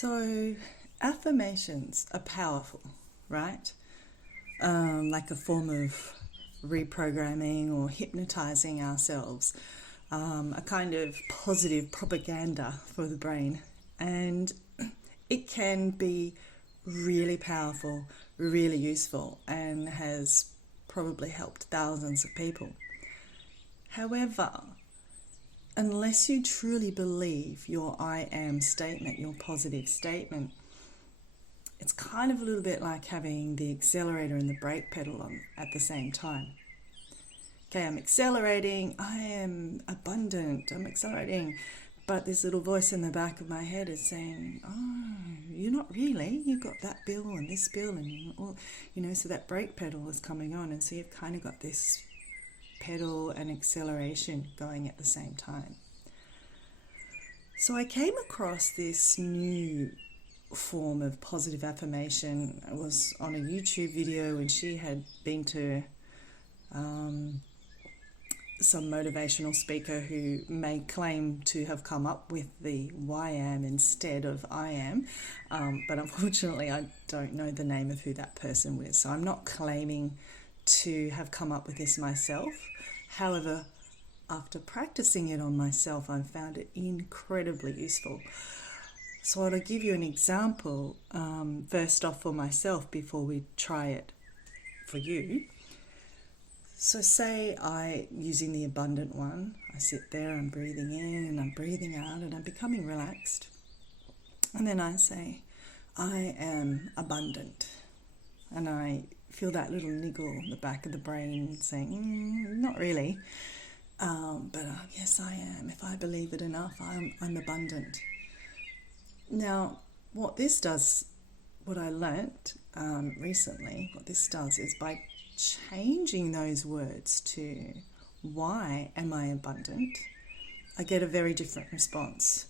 So, affirmations are powerful, right? Like a form of reprogramming or hypnotizing ourselves, a kind of positive propaganda for the brain. And it can be really powerful, really useful, and has probably helped thousands of people. However, unless you truly believe your I am statement, your positive statement, it's kind of a little bit like having the accelerator and the brake pedal on at the same time. Okay, I'm accelerating, I am abundant, I'm accelerating, but this little voice in the back of my head is saying, oh, you're not really, you've got that bill and this bill, and so that brake pedal is coming on, and so you've kind of got this pedal and acceleration going at the same time. So I came across this new form of positive affirmation. I was on a YouTube video, and she had been to some motivational speaker who may claim to have come up with the why am instead of I am, but unfortunately I don't know the name of who that person was, so I'm not claiming to have come up with this myself. However, after practicing it on myself, I found it incredibly useful. So I'll give you an example first off for myself before we try it for you. So say using the abundant one, I sit there, I'm breathing in and I'm breathing out and I'm becoming relaxed. And then I say, I am abundant. And I feel that little niggle in the back of the brain saying, not really. But yes, I am. If I believe it enough, I'm abundant. Now, what I learnt recently, what this does is by changing those words to why am I abundant, I get a very different response.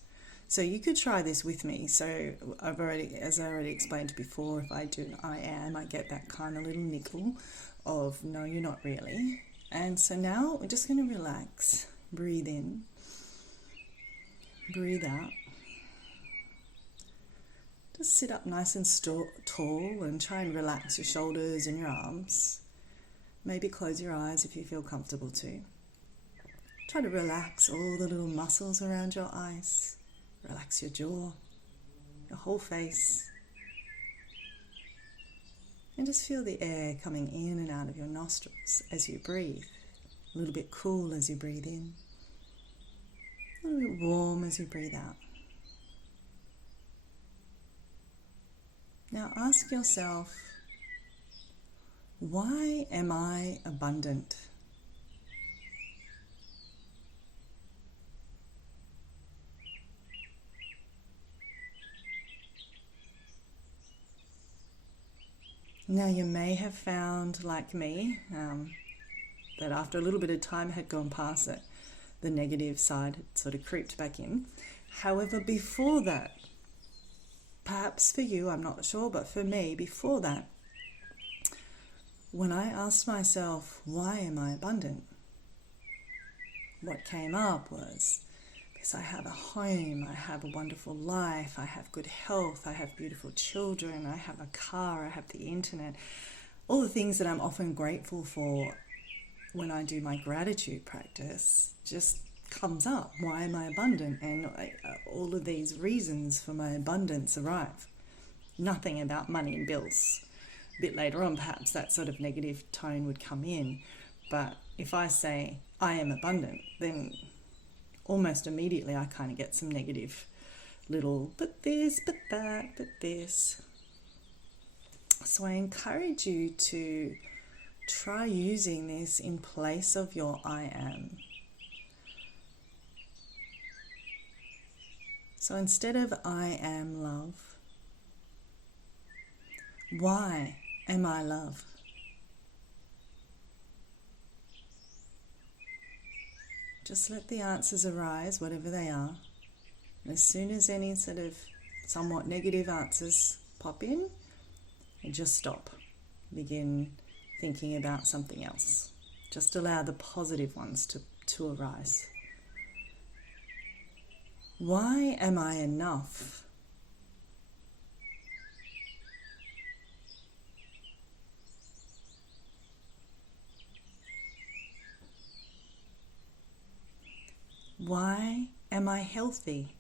So you could try this with me. So as I already explained before, if I do an I am, I get that kind of little nickel of no, you're not really. And so now we're just going to relax, breathe in, breathe out. Just sit up nice and tall and try and relax your shoulders and your arms. Maybe close your eyes if you feel comfortable to. Try to relax all the little muscles around your eyes. Relax your jaw, your whole face. And just feel the air coming in and out of your nostrils as you breathe. A little bit cool as you breathe in. A little bit warm as you breathe out. Now ask yourself, why am I abundant? Now you may have found, like me, that after a little bit of time had gone past it, the negative side had sort of creeped back in. However, before that, perhaps for you, I'm not sure, but for me, before that, when I asked myself, why am I abundant? What came up was, because I have a home, I have a wonderful life, I have good health, I have beautiful children, I have a car, I have the internet, all the things that I'm often grateful for when I do my gratitude practice just comes up. Why am I abundant? And all of these reasons for my abundance arrive. Nothing about money and bills. A bit later on, perhaps that sort of negative tone would come in. But if I say, I am abundant, then almost immediately I kind of get some negative little, but this, but that, but this. So I encourage you to try using this in place of your I am. So instead of I am love, why am I love? Just let the answers arise, whatever they are. And as soon as any sort of somewhat negative answers pop in, and just stop. Begin thinking about something else. Just allow the positive ones to arise. Why am I enough? Why am I healthy?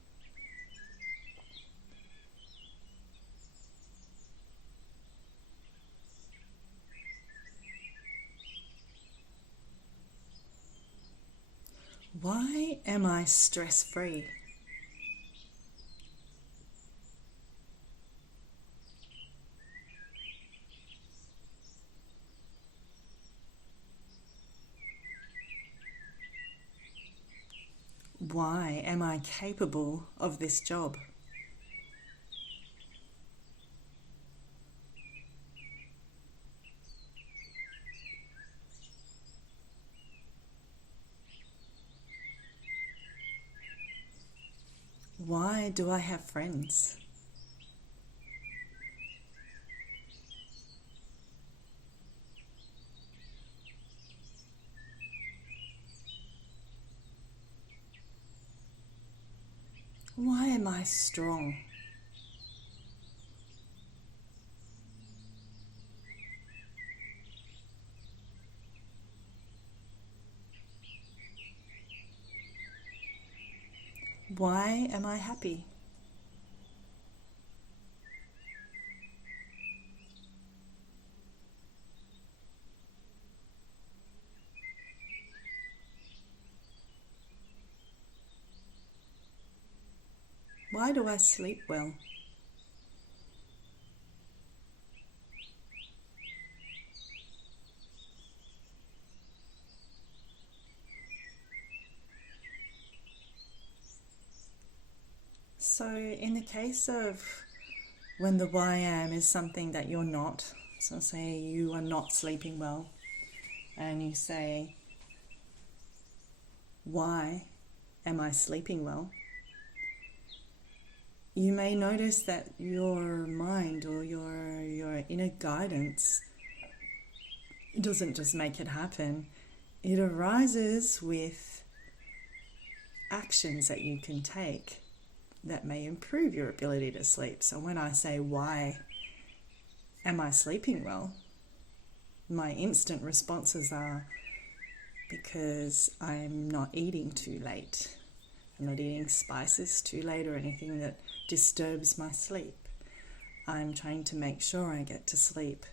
Why am I stress-free? Why am I capable of this job? Why do I have friends? Why am I strong? Why am I happy? Why do I sleep well? So in the case of when the why am is something that you're not, so say you are not sleeping well, and you say, why am I sleeping well? You may notice that your mind or your inner guidance doesn't just make it happen. It arises with actions that you can take that may improve your ability to sleep. So when I say, why am I sleeping well? My instant responses are because I'm not eating too late. I'm not eating spices too late or anything that disturbs my sleep. I'm trying to make sure I get to sleep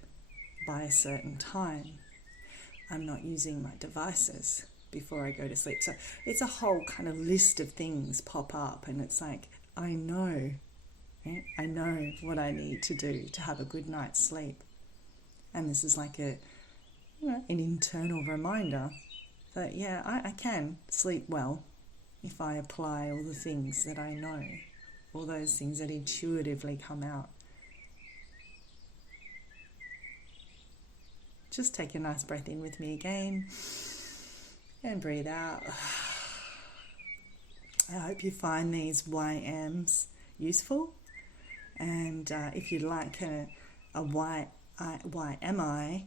by a certain time. I'm not using my devices before I go to sleep. So it's a whole kind of list of things pop up, and it's like, I know, right? I know what I need to do to have a good night's sleep. And this is like an internal reminder that, yeah, I can sleep well if I apply all the things that I know, all those things that intuitively come out. Just take a nice breath in with me again and breathe out. I hope you find these why ams useful, and if you'd like a why am I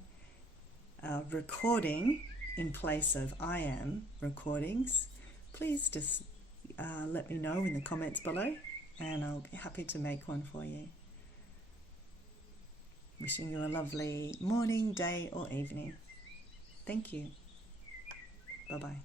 recording in place of I am recordings, please just let me know in the comments below, and I'll be happy to make one for you. Wishing you a lovely morning, day or evening. Thank you. Bye-bye.